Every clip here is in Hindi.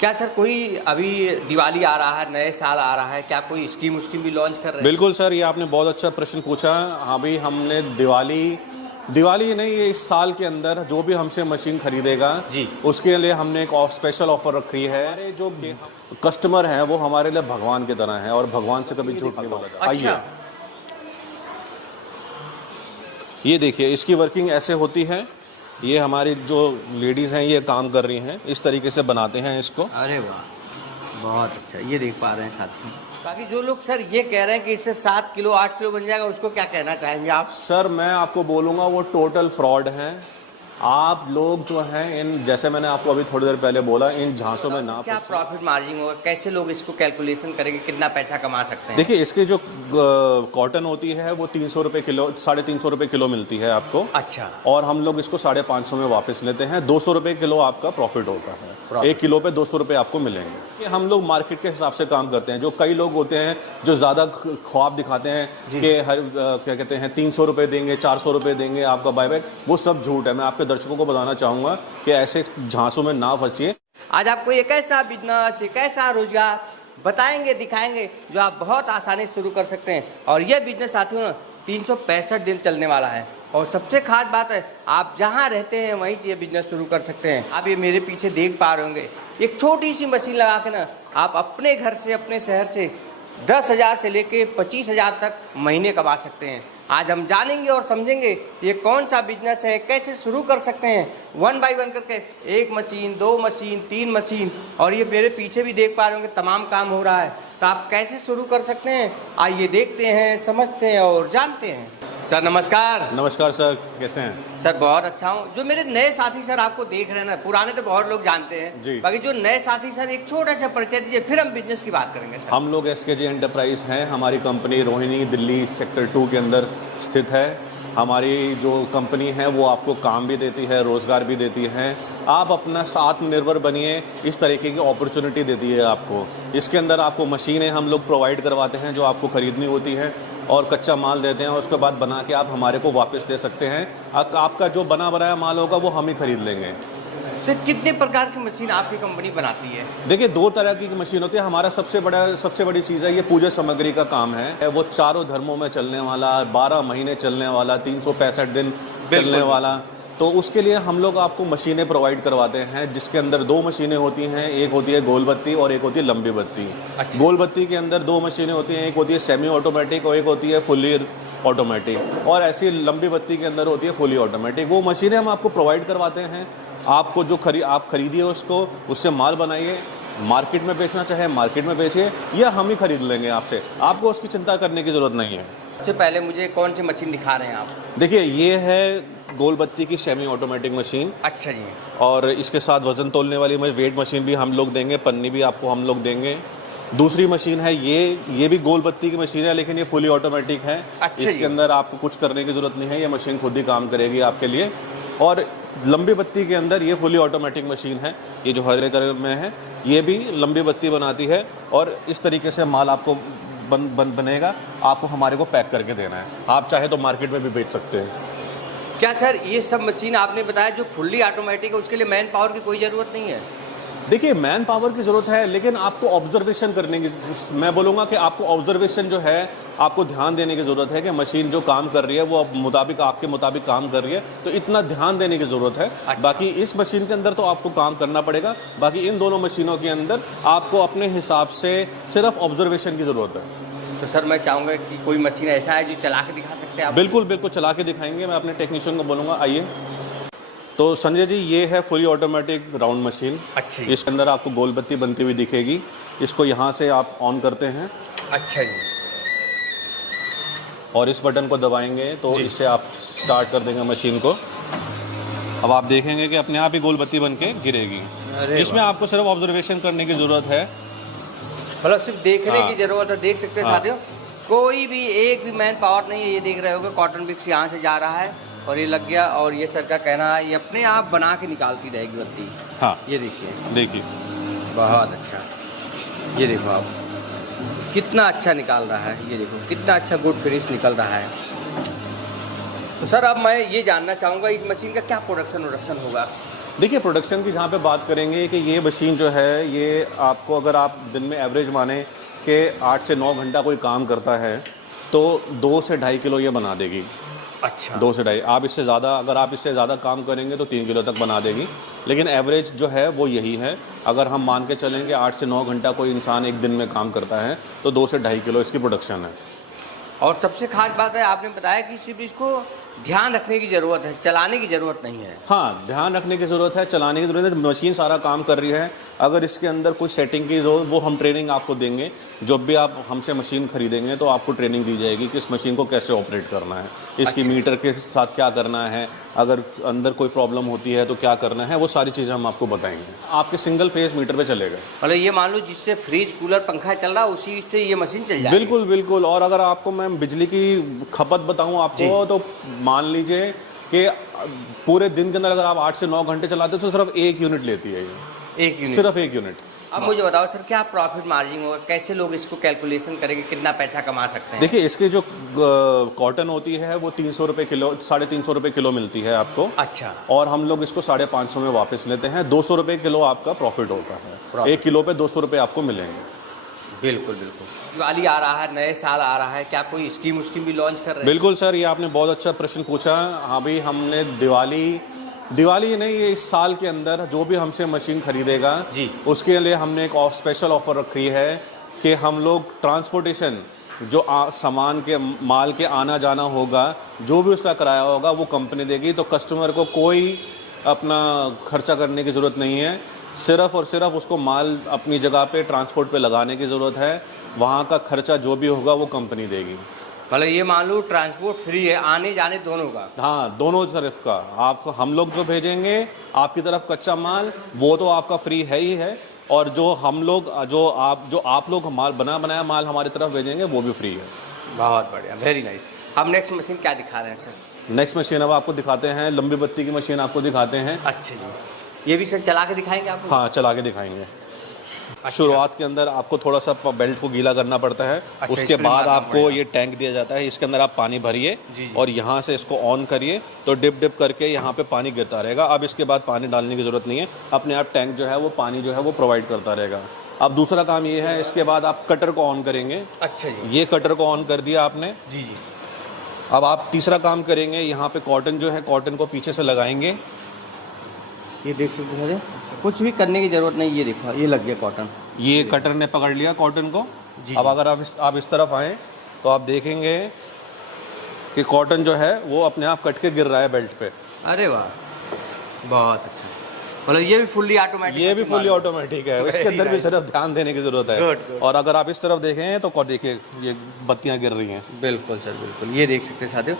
क्या सर कोई अभी दिवाली आ रहा है, नए साल आ रहा है, क्या कोई स्कीम भी लॉन्च कर रहे हैं? बिल्कुल सर, ये आपने बहुत अच्छा प्रश्न पूछा। अभी हमने दिवाली नहीं, ये इस साल के अंदर जो भी हमसे मशीन खरीदेगा जी, उसके लिए हमने एक स्पेशल ऑफर रखी है। हमारे जो कस्टमर हैं वो हमारे लिए भगवान की तरह हैं और भगवान से कभी झूठ नहीं बोला जाता। अच्छा। आइए, ये देखिए, इसकी वर्किंग ऐसे होती है। ये हमारी जो लेडीज़ हैं ये काम कर रही हैं, इस तरीके से बनाते हैं इसको। अरे वाह, बहुत अच्छा। ये देख पा रहे हैं साथी। बाकी जो लोग सर ये कह रहे हैं कि इससे 7 किलो 8 किलो बन जाएगा, उसको क्या कहना चाहेंगे आप? सर मैं आपको बोलूँगा वो टोटल फ्रॉड हैं। आप लोग जो हैं इन, जैसे मैंने आपको अभी थोड़ी देर पहले बोला, इन झांसों में ना क्या प्रॉफिट मार्जिन होगा, कैसे लोग इसको कैलकुलेशन करेंगे, कितना पैसा कमा सकते हैं? देखिए, इसकी जो कॉटन होती है वो 300 रुपये किलो, 350 रुपये किलो मिलती है आपको। अच्छा। और हम लोग इसको 550 में वापस लेते हैं। 200 रुपये किलो आपका प्रॉफिट होता है। 1 किलो पे 200 रुपये आपको मिलेंगे। ये हम लोग मार्केट के हिसाब से काम करते हैं। जो कई लोग होते हैं जो ज़्यादा ख्वाब दिखाते हैं कि हर क्या कहते हैं 300 रुपये देंगे, 400 रुपये देंगे आपका बायबैक, वो सब झूठ है। मैं आपके दर्शकों को बताना चाहूँगा कि ऐसे झांसों में ना फंसिए। आज आपको एक ऐसा बिजनेस, एक ऐसा रोजगार बताएंगे, दिखाएंगे जो आप बहुत आसानी से शुरू कर सकते हैं। और ये बिजनेस साथियों 365 दिन चलने वाला है। और सबसे खास बात है, आप जहाँ रहते हैं वहीं से ये बिजनेस शुरू कर सकते हैं। आप ये मेरे पीछे देख पा रहे होंगे, एक छोटी सी मशीन लगा के ना आप अपने घर से, अपने शहर से 10,000 से लेके 25,000 तक महीने कमा सकते हैं। आज हम जानेंगे और समझेंगे ये कौन सा बिजनेस है, कैसे शुरू कर सकते हैं, 1 बाय 1 करके। 1 मशीन, 2 मशीन, 3 मशीन, और ये मेरे पीछे भी देख पा रहे होंगे तमाम काम हो रहा है। तो आप कैसे शुरू कर सकते हैं, आइए देखते हैं, समझते हैं और जानते हैं। सर नमस्कार। नमस्कार सर, कैसे हैं? सर बहुत अच्छा हूँ। जो मेरे नए साथी सर आपको देख रहे हैं ना, पुराने तो बहुत लोग जानते हैं जी। बाकी जो नए साथी सर एक छोटा सा परिचय दीजिए, फिर हम बिजनेस की बात करेंगे। सर हम लोग SKG एंटरप्राइज हैं। हमारी कंपनी रोहिणी, दिल्ली सेक्टर 2 के अंदर स्थित है। हमारी जो कंपनी है वो आपको काम भी देती है, रोज़गार भी देती है। आप अपना आत्मनिर्भर बनिए, इस तरीके की अपॉर्चुनिटी देती है आपको। इसके अंदर आपको मशीनें हम लोग प्रोवाइड करवाते हैं जो आपको ख़रीदनी होती है, और कच्चा माल देते हैं, उसके बाद बना के आप हमारे को वापस दे सकते हैं। आपका जो बना बनाया माल होगा वो हम ही खरीद लेंगे। सर कितने प्रकार की मशीन आपकी कंपनी बनाती है? देखिए, 2 तरह की मशीन होती है। हमारा सबसे बड़ी चीज़ है ये पूजा सामग्री का काम है। वो चारों धर्मों में चलने वाला, 12 महीने चलने वाला, 365 दिन चलने वाला। तो उसके लिए हम लोग आपको मशीनें प्रोवाइड करवाते हैं, जिसके अंदर 2 मशीनें होती हैं। एक होती है गोल बत्ती और एक होती है लंबी बत्ती। अच्छा। गोल बत्ती के अंदर 2 मशीनें होती हैं, एक होती है सेमी ऑटोमेटिक और एक होती है फुली ऑटोमेटिक। और ऐसी लंबी बत्ती के अंदर होती है फुली ऑटोमेटिक। वो मशीनें हम आपको प्रोवाइड करवाते हैं। आपको जो आप खरीदिए उसको, उससे माल बनाइए, मार्केट में बेचना चाहे मार्केट में बेचिए, या हम ही खरीद लेंगे आपसे। आपको उसकी चिंता करने की ज़रूरत नहीं है। सबसे पहले मुझे कौन सी मशीन दिखा रहे हैं आप? देखिए, ये है गोल बत्ती की सेमी ऑटोमेटिक मशीन। अच्छा जी। और इसके साथ वज़न तोलने वाली वेट मशीन भी हम लोग देंगे, पन्नी भी आपको हम लोग देंगे। दूसरी मशीन है ये भी गोल बत्ती की मशीन है, लेकिन ये फुली ऑटोमेटिक है। अच्छा। इसके अंदर आपको कुछ करने की ज़रूरत नहीं है, ये मशीन खुद ही काम करेगी आपके लिए। और लंबी बत्ती के अंदर ये फुली ऑटोमेटिक मशीन है, ये जो हरे कलर में है, ये भी लंबी बत्ती बनाती है। और इस तरीके से माल आपको बनेगा, आपको हमारे को पैक करके देना है। आप चाहे तो मार्केट में भी बेच सकते हैं। क्या सर ये सब मशीन आपने बताया जो फुल्ली ऑटोमेटिक है, उसके लिए मैन पावर की कोई ज़रूरत नहीं है? देखिए, मैन पावर की ज़रूरत है, लेकिन आपको ऑब्जर्वेशन करने की, मैं बोलूँगा कि आपको ऑब्जर्वेशन जो है, आपको ध्यान देने की ज़रूरत है कि मशीन जो काम कर रही है वो आपके मुताबिक काम कर रही है, तो इतना ध्यान देने की ज़रूरत है। अच्छा। बाकी इस मशीन के अंदर तो आपको काम करना पड़ेगा। बाकी इन दोनों मशीनों के अंदर आपको अपने हिसाब से सिर्फ ऑब्जर्वेशन की ज़रूरत है। तो सर मैं चाहूँगा कि कोई मशीन ऐसा है जो चला के दिखा सकते हैं आप? बिल्कुल बिल्कुल, चला के दिखाएंगे। मैं अपने टेक्नीशियन को बोलूँगा, आइए। तो संजय जी, ये है फुली ऑटोमेटिक राउंड मशीन। अच्छा। इसके अंदर आपको गोल बत्ती बनती हुई दिखेगी। इसको यहाँ से आप ऑन करते हैं। अच्छा जी। और इस बटन को दबाएंगे तो इससे आप स्टार्ट कर देंगे मशीन को। अब आप देखेंगे कि अपने आप ही गोल बत्ती बन के गिरेगी। इसमें आपको सिर्फ ऑब्जर्वेशन करने की ज़रूरत है, मतलब सिर्फ देखने की जरूरत है। देख सकते हैं साथियों, कोई भी एक भी मैन पावर नहीं है। ये देख रहे होगे कॉटन बिक्स यहाँ से जा रहा है और ये लग गया, और ये सर का कहना है ये अपने आप बना के निकालती रहेगी बत्ती। हाँ, ये देखिए, देखिए बहुत अच्छा। ये देखो आप कितना अच्छा निकाल रहा है, ये देखो कितना अच्छा गुड फिनिश निकल रहा है। तो सर अब मैं ये जानना चाहूँगा इस मशीन का क्या प्रोडक्शन होगा? देखिए प्रोडक्शन की जहाँ पे बात करेंगे कि ये मशीन जो है ये आपको अगर आप दिन में एवरेज माने कि 8 से 9 घंटा कोई काम करता है तो 2 से 2.5 किलो ये बना देगी। अच्छा। 2 से 2.5, आप इससे ज़्यादा अगर आप इससे ज़्यादा काम करेंगे तो 3 किलो तक बना देगी, लेकिन एवरेज जो है वो यही है। अगर हम मान के चलेंगे 8 से 9 घंटा कोई इंसान एक दिन में काम करता है तो 2 से 2.5 किलो इसकी प्रोडक्शन है। और सबसे खास बात है आपने बताया कि सिर्फ इसको ध्यान रखने की ज़रूरत है, चलाने की ज़रूरत नहीं है। हाँ, ध्यान रखने की ज़रूरत है, चलाने की ज़रूरत है, मशीन सारा काम कर रही है। अगर इसके अंदर कोई सेटिंग की ज़रूरत, वो हम ट्रेनिंग आपको देंगे। जब भी आप हमसे मशीन खरीदेंगे तो आपको ट्रेनिंग दी जाएगी कि इस मशीन को कैसे ऑपरेट करना है, इसकी मीटर के साथ क्या करना है, अगर अंदर कोई प्रॉब्लम होती है तो क्या करना है, वो सारी चीज़ें हम आपको बताएंगे। आपके सिंगल फेज मीटर पे चलेगा। मतलब ये मान लो जिससे फ्रिज कूलर पंखा चल रहा है उसी से ये मशीन चल जाएगी। बिल्कुल बिल्कुल। और अगर आपको मैं बिजली की खपत बताऊं आपको तो मान लीजिए कि पूरे दिन के अंदर अगर आप 8 से 9 घंटे चलाते हो तो सिर्फ 1 यूनिट लेती है ये। 1 यूनिट, सिर्फ 1 यूनिट। अब मुझे बताओ सर क्या प्रॉफिट मार्जिन होगा, कैसे लोग इसको कैलकुलेशन करेंगे, कितना पैसा कमा सकते हैं? देखिए इसकी जो कॉटन होती है वो 300 रुपये किलो, 350 रुपये किलो मिलती है आपको। अच्छा। और हम लोग इसको 550 में वापस लेते हैं। 200 रुपये किलो आपका प्रॉफिट होता है। 1 किलो पे 200 रुपये आपको मिलेंगे। बिल्कुल बिल्कुल। दिवाली आ रहा है, नए साल आ रहा है, क्या कोई स्कीम भी लॉन्च कर रहे हैं? बिल्कुल सर, ये आपने बहुत अच्छा प्रश्न पूछा। हाँ भाई, हमने दिवाली नहीं, ये इस साल के अंदर जो भी हमसे मशीन खरीदेगा जी, उसके लिए हमने एक स्पेशल ऑफर रखी है कि हम लोग ट्रांसपोर्टेशन जो सामान के माल के आना जाना होगा, जो भी उसका किराया होगा वो कंपनी देगी। तो कस्टमर को कोई अपना खर्चा करने की ज़रूरत नहीं है, सिर्फ़ और सिर्फ उसको माल अपनी जगह पे ट्रांसपोर्ट पे लगाने की ज़रूरत है। वहाँ का खर्चा जो भी होगा वो कंपनी देगी। मतलब ये मान लो ट्रांसपोर्ट फ्री है, आने जाने दोनों का? हाँ, दोनों तरफ का। आपको हम लोग जो भेजेंगे आपकी तरफ कच्चा माल वो तो आपका फ्री है ही है, और जो हम लोग जो आप लोग माल बनाया माल हमारी तरफ भेजेंगे वो भी फ्री है। बहुत बढ़िया, वेरी नाइस। अब नेक्स्ट मशीन क्या दिखा रहे हैं सर? नेक्स्ट मशीन अब आपको दिखाते हैं, लंबी बत्ती की मशीन आपको दिखाते हैं। अच्छा जी, ये भी सर चला के दिखाएंगे आपको? हाँ, चला के दिखाएंगे। अच्छा। शुरुआत के अंदर आपको थोड़ा सा बेल्ट को गीला करना पड़ता है। अच्छा, उसके बाद आपको ये टैंक दिया जाता है, इसके अंदर आप पानी भरिए और यहाँ से इसको ऑन करिए तो डिप करके यहाँ पे पानी गिरता रहेगा। अब इसके बाद पानी डालने की ज़रूरत नहीं है, अपने आप टैंक जो है वो पानी जो है वो प्रोवाइड करता रहेगा। अब दूसरा काम ये है, इसके बाद आप कटर को ऑन करेंगे। अच्छा जी, ये कटर को ऑन कर दिया आपने। जी जी। अब आप तीसरा काम करेंगे, यहाँ पे कॉटन जो है कॉटन को पीछे से लगाएंगे। ये देख सकते हैं, कुछ भी करने की ज़रूरत नहीं, ये देखो ये लग गया कॉटन। ये कटर ने पकड़ लिया कॉटन को। अब अगर आप इस तरफ आएँ तो आप देखेंगे कि कॉटन जो है वो अपने आप कट के गिर रहा है बेल्ट पे। अरे वाह, बहुत अच्छा। मतलब ये भी फुल्ली ऑटोमेटिक? ये भी फुल्ली ऑटोमेटिक है, इसके अंदर भी सिर्फ ध्यान देने की ज़रूरत है। और अगर आप इस तरफ देखें तो देखिए ये बत्तियाँ गिर रही हैं। बिल्कुल सर बिल्कुल, ये देख सकते हैं साथियों,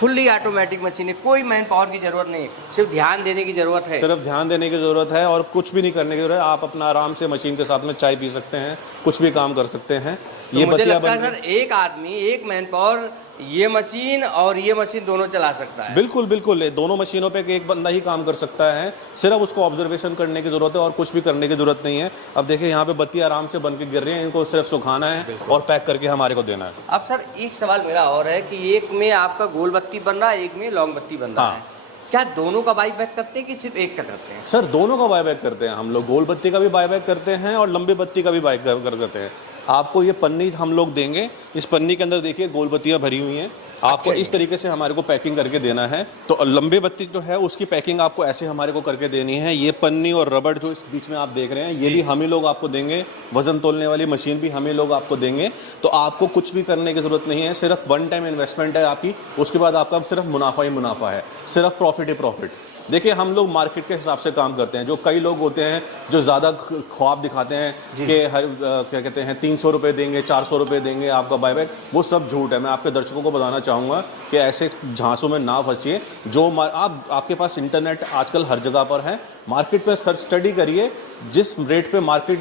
फुल्ली ऑटोमेटिक मशीन है, कोई मैन पावर की ज़रूरत नहीं है, सिर्फ ध्यान देने की ज़रूरत है। सिर्फ ध्यान देने की ज़रूरत है और कुछ भी नहीं करने की ज़रूरत है। आप अपना आराम से मशीन के साथ में चाय पी सकते हैं, कुछ भी काम कर सकते हैं। ये मुझे लगता है सर एक आदमी, एक मैन पावर ये मशीन और ये मशीन दोनों चला सकता है। बिल्कुल बिल्कुल, दोनों मशीनों पे एक बंदा ही काम कर सकता है। सिर्फ उसको ऑब्जर्वेशन करने की ज़रूरत है और कुछ भी करने की ज़रूरत नहीं है। अब देखिए यहाँ पे बत्ती आराम से बन के गिर रही है, इनको सिर्फ सुखाना है और पैक करके हमारे को देना है। अब सर एक सवाल मेरा और है कि एक में आपका गोल बत्ती बन रहा है, एक में लॉन्ग बत्ती बन रहा है, क्या दोनों का बाईबैक करते हैं कि सिर्फ एक का करते हैं? सर दोनों का बाईबैक करते हैं हम लोग, गोल बत्ती का भी बाईबैक करते हैं और लंबी बत्ती का भी बाईबैक करते हैं। आपको ये पन्नी हम लोग देंगे, इस पन्नी के अंदर देखिए गोल बत्तियाँ भरी हुई हैं। आपको इस तरीके से हमारे को पैकिंग करके देना है। तो लंबी बत्ती जो है उसकी पैकिंग आपको ऐसे हमारे को करके देनी है। ये पन्नी और रबड़ जो इस बीच में आप देख रहे हैं ये भी हम ही लोग आपको देंगे, वजन तोलने वाली मशीन भी हम ही लोग आपको देंगे। तो आपको कुछ भी करने की ज़रूरत नहीं है, सिर्फ वन टाइम इन्वेस्टमेंट है आपकी, उसके बाद आपका सिर्फ मुनाफा ही मुनाफा है, सिर्फ प्रॉफिट ही प्रॉफिट। देखिए हम लोग मार्केट के हिसाब से काम करते हैं। जो कई लोग होते हैं जो ज़्यादा ख्वाब दिखाते हैं कि हर क्या कहते हैं 300 रुपये देंगे, 400 रुपये देंगे आपका बाईबैक, वो सब झूठ है। मैं आपके दर्शकों को बताना चाहूँगा कि ऐसे झांसों में ना फंसिए। जो आपके पास इंटरनेट आजकल हर जगह पर है, मार्केट पर सर्च स्टडी करिए, जिस रेट पे मार्केट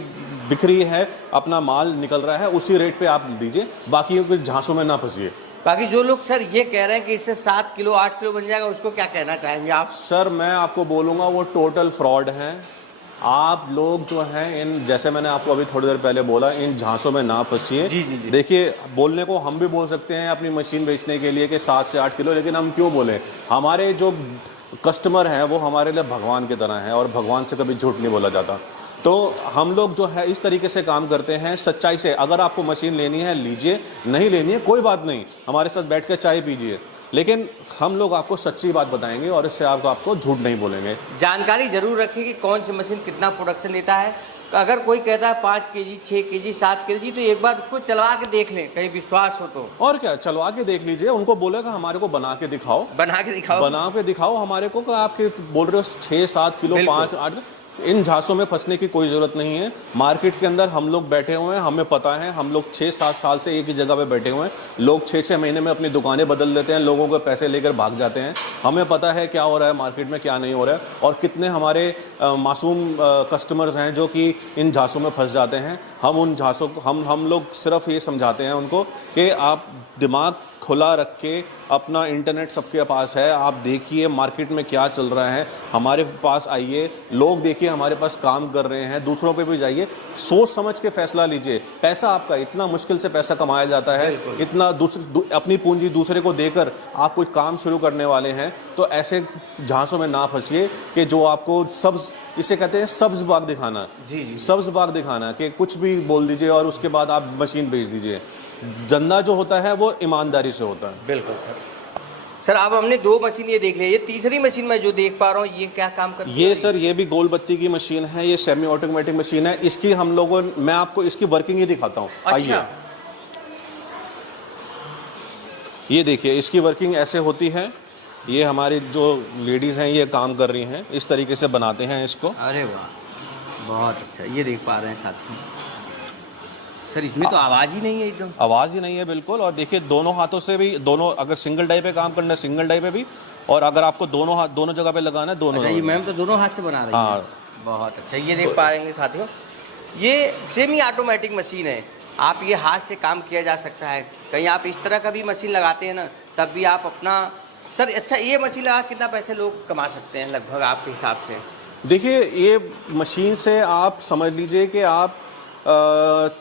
बिक रही है, अपना माल निकल रहा है, उसी रेट पे आप दीजिए, बाकी के झांसों में ना फंसिए। बाकी जो लोग सर ये कह रहे हैं कि इससे 7 किलो 8 किलो बन जाएगा, उसको क्या कहना चाहेंगे आप? सर मैं आपको बोलूँगा वो टोटल फ्रॉड हैं। आप लोग जो हैं इन, जैसे मैंने आपको अभी थोड़ी देर पहले बोला, इन झांसों में ना फंसिए। जी जी जी। देखिए बोलने को हम भी बोल सकते हैं अपनी मशीन बेचने के लिए कि 7 से 8 किलो, लेकिन हम क्यों बोलें? हमारे जो कस्टमर हैं वो हमारे लिए भगवान की तरह हैं और भगवान से कभी झूठ नहीं बोला जाता। तो हम लोग जो है इस तरीके से काम करते हैं सच्चाई से। अगर आपको मशीन लेनी है लीजिए, नहीं लेनी है कोई बात नहीं, हमारे साथ बैठ कर चाय पीजिए, लेकिन हम लोग आपको सच्ची बात बताएंगे और इससे आपको झूठ नहीं बोलेंगे। जानकारी जरूर रखें कि कौन सी मशीन कितना प्रोडक्शन देता है। अगर कोई कहता है 5 केजी, 6 केजी, 7 केजी, तो एक बार उसको चलवा के देख लें, कहीं विश्वास हो तो। और क्या, चलवा के देख लीजिए। उनको बोलेगा हमारे को बना के दिखाओ, बना के दिखाओ, बना के दिखाओ हमारे को। आपके बोल रहे हो 6-7 किलो, 5-8, इन झांसों में फंसने की कोई ज़रूरत नहीं है। मार्केट के अंदर हम लोग बैठे हुए हैं, हमें पता है, हम लोग 6-7 साल से एक ही जगह पे बैठे हुए हैं। लोग 6-6 महीने में अपनी दुकानें बदल देते हैं, लोगों के पैसे लेकर भाग जाते हैं। हमें पता है क्या हो रहा है मार्केट में, क्या नहीं हो रहा है, और कितने हमारे मासूम कस्टमर्स हैं जो कि इन झांसों में फंस जाते हैं। हम उन झांसों को हम लोग सिर्फ ये समझाते हैं उनको कि आप दिमाग खुला रख के, अपना इंटरनेट सबके पास है, आप देखिए मार्केट में क्या चल रहा है, हमारे पास आइए, लोग देखिए हमारे पास काम कर रहे हैं, दूसरों पे भी जाइए, सोच समझ के फैसला लीजिए। पैसा आपका, इतना मुश्किल से पैसा कमाया जाता है, इतना अपनी पूंजी दूसरे को देकर आप कोई काम शुरू करने वाले हैं, तो ऐसे झांसों में ना फंसिए कि जो आपको सब्ज, इसे कहते हैं सब्ज बाग दिखाना। जी। सब्ज बाग दिखाना कि कुछ भी बोल दीजिए और उसके बाद आप मशीन बेच दीजिए। धंधा जो होता है वो ईमानदारी से होता है। बिल्कुल सर। अब हमने 2 मशीन ये देख ली, ये तीसरी मशीन मैं जो देख पा रहा हूँ, ये क्या काम करती है? ये सर, ये भी गोल बत्ती की मशीन है, ये सेमी ऑटोमेटिक मशीन है। इसकी हम लोगों, मैं आपको इसकी वर्किंग ही दिखाता हूँ। अच्छा। आइए, ये देखिए इसकी वर्किंग ऐसे होती है। ये हमारी जो लेडीज़ हैं ये काम कर रही हैं, इस तरीके से बनाते हैं इसको। अरे वाह, बहुत अच्छा। ये देख पा रहे हैं साथ में सर, इसमें तो आवाज़ ही नहीं है, एकदम आवाज़ ही नहीं है बिल्कुल। और देखिए दोनों हाथों से भी, दोनों, अगर सिंगल डाई पे काम करना है सिंगल डाई पे भी, और अगर आपको दोनों हाथ दोनों जगह पे लगाना है दोनों। अच्छा, ये मैम तो दोनों हाथ से बना रही है। हाँ, बहुत अच्छा। ये देख पा रहे हैं साथियों, ये सेमी ऑटोमेटिक मशीन है। आप ये हाथ से काम किया जा सकता है। कहीं आप इस तरह का भी मशीन लगाते हैं ना, तब भी आप अपना सर, अच्छा, ये मशीन लगा कितना पैसे लोग कमा सकते हैं लगभग आपके हिसाब से? देखिए ये मशीन से आप समझ लीजिए कि आप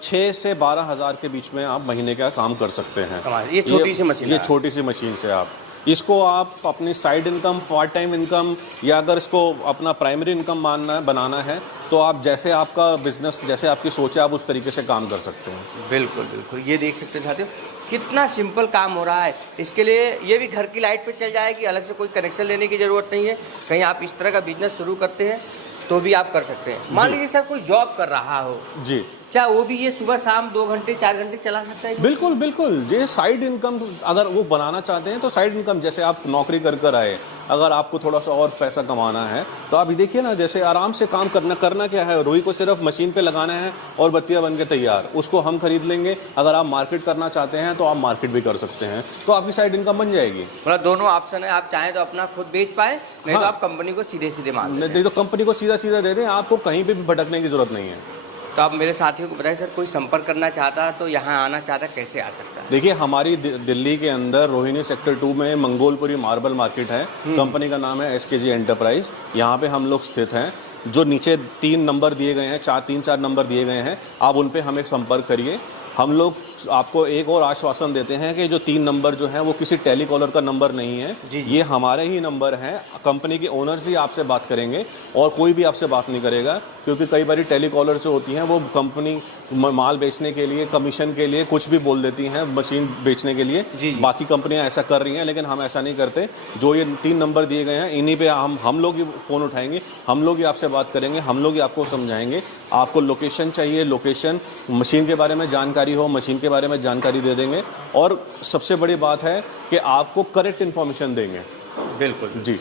6 से 12 हज़ार के बीच में आप महीने का काम कर सकते हैं। ये छोटी सी मशीन, ये छोटी सी मशीन से आप इसको आप अपनी side income, part time income, या अगर इसको अपना प्राइमरी इनकम बनाना है, तो आप जैसे आपका बिजनेस, जैसे आपकी सोच है, आप उस तरीके से काम कर सकते हैं। बिल्कुल बिल्कुल। ये देख सकते हैं साथियों, कितना सिंपल काम हो रहा है। इसके लिए ये भी घर की लाइट पे चल जाएगी, अलग से कोई कनेक्शन लेने की ज़रूरत नहीं है। कहीं आप इस तरह का बिजनेस शुरू करते हैं तो भी आप कर सकते हैं। मान लीजिए सर कोई जॉब कर रहा हो जी, क्या वो भी ये सुबह शाम 2 घंटे 4 घंटे चला सकता है? बिल्कुल बिल्कुल। ये साइड इनकम अगर वो बनाना चाहते हैं तो साइड इनकम, जैसे आप नौकरी कर आए, अगर आपको थोड़ा सा और पैसा कमाना है तो आप देखिए ना, जैसे आराम से काम करना क्या है, रुई को सिर्फ मशीन पे लगाना है और बत्तियां बन के तैयार, उसको हम खरीद लेंगे। अगर आप मार्केट करना चाहते हैं तो आप मार्केट भी कर सकते हैं, तो आपकी साइड इनकम बन जाएगी। मतलब दोनों ऑप्शन है, आप चाहें तो अपना खुद बेच पाए, नहीं तो आप कंपनी को सीधे सीधे मान लें। नहीं तो कंपनी को सीधा सीधा दे दें, आपको कहीं पे भी भटकने की जरूरत नहीं है। तो आप मेरे साथियों को बताइए सर, कोई संपर्क करना चाहता है तो यहाँ आना चाहता है, कैसे आ सकता है? देखिए हमारी दिल्ली के अंदर रोहिणी सेक्टर 2 में मंगोलपुरी मार्बल मार्केट है। कंपनी का नाम है SKG एंटरप्राइज। यहाँ पे हम लोग स्थित हैं। जो नीचे 3 नंबर दिए गए हैं, 3-4 नंबर दिए गए हैं, आप उन पे हमें संपर्क करिए। हम लोग आपको एक और आश्वासन देते हैं कि जो 3 नंबर जो हैं वो किसी टेलीकॉलर का नंबर नहीं है। ये हमारे ही नंबर हैं। कंपनी के ओनर्स ही आपसे बात करेंगे और कोई भी आपसे बात नहीं करेगा, क्योंकि कई बार टेलीकॉलर जो होती हैं वो कंपनी माल बेचने के लिए, कमीशन के लिए कुछ भी बोल देती हैं, मशीन बेचने के लिए। बाकी कंपनियां ऐसा कर रही हैं, लेकिन हम ऐसा नहीं करते। जो ये 3 नंबर दिए गए हैं, इन्हीं पे हम लोग ही फ़ोन उठाएंगे, हम लोग ही आपसे बात करेंगे, हम लोग ही आपको समझाएंगे। आपको लोकेशन चाहिए, लोकेशन, मशीन के बारे में जानकारी हो, मशीन के बारे में जानकारी दे देंगे, और सबसे बड़ी बात है कि आपको करेक्ट इन्फॉर्मेशन देंगे। बिल्कुल जी।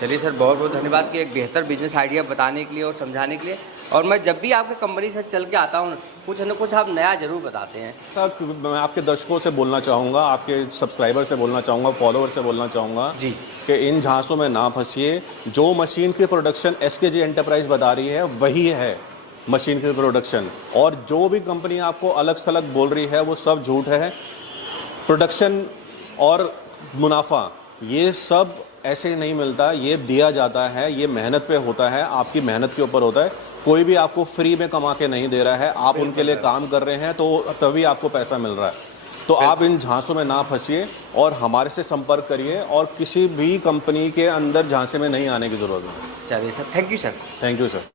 चलिए सर, बहुत बहुत धन्यवाद कि एक बेहतर बिजनेस आइडिया बताने के लिए और समझाने के लिए। और मैं जब भी आपकी कंपनी से चल के आता हूँ, कुछ न कुछ आप नया जरूर बताते हैं। सर मैं आपके दर्शकों से बोलना चाहूँगा, आपके सब्सक्राइबर से बोलना चाहूँगा, फॉलोअर से बोलना चाहूँगा जी कि इन झांसों में ना फंसिए। जो मशीन की प्रोडक्शन SKG एंटरप्राइज बता रही है वही है मशीन की प्रोडक्शन, और जो भी कंपनी आपको अलग थलग बोल रही है वो सब झूठ है। प्रोडक्शन और मुनाफा ये सब ऐसे नहीं मिलता, ये दिया जाता है, ये मेहनत पे होता है, आपकी मेहनत के ऊपर होता है। कोई भी आपको फ्री में कमा के नहीं दे रहा है, आप उनके लिए काम कर रहे हैं तो तभी आपको पैसा मिल रहा है। तो आप इन झांसों में ना फंसिए और हमारे से संपर्क करिए और किसी भी कंपनी के अंदर झांसे में नहीं आने की ज़रूरत है। चलिए sir, thank you sir. Thank you sir.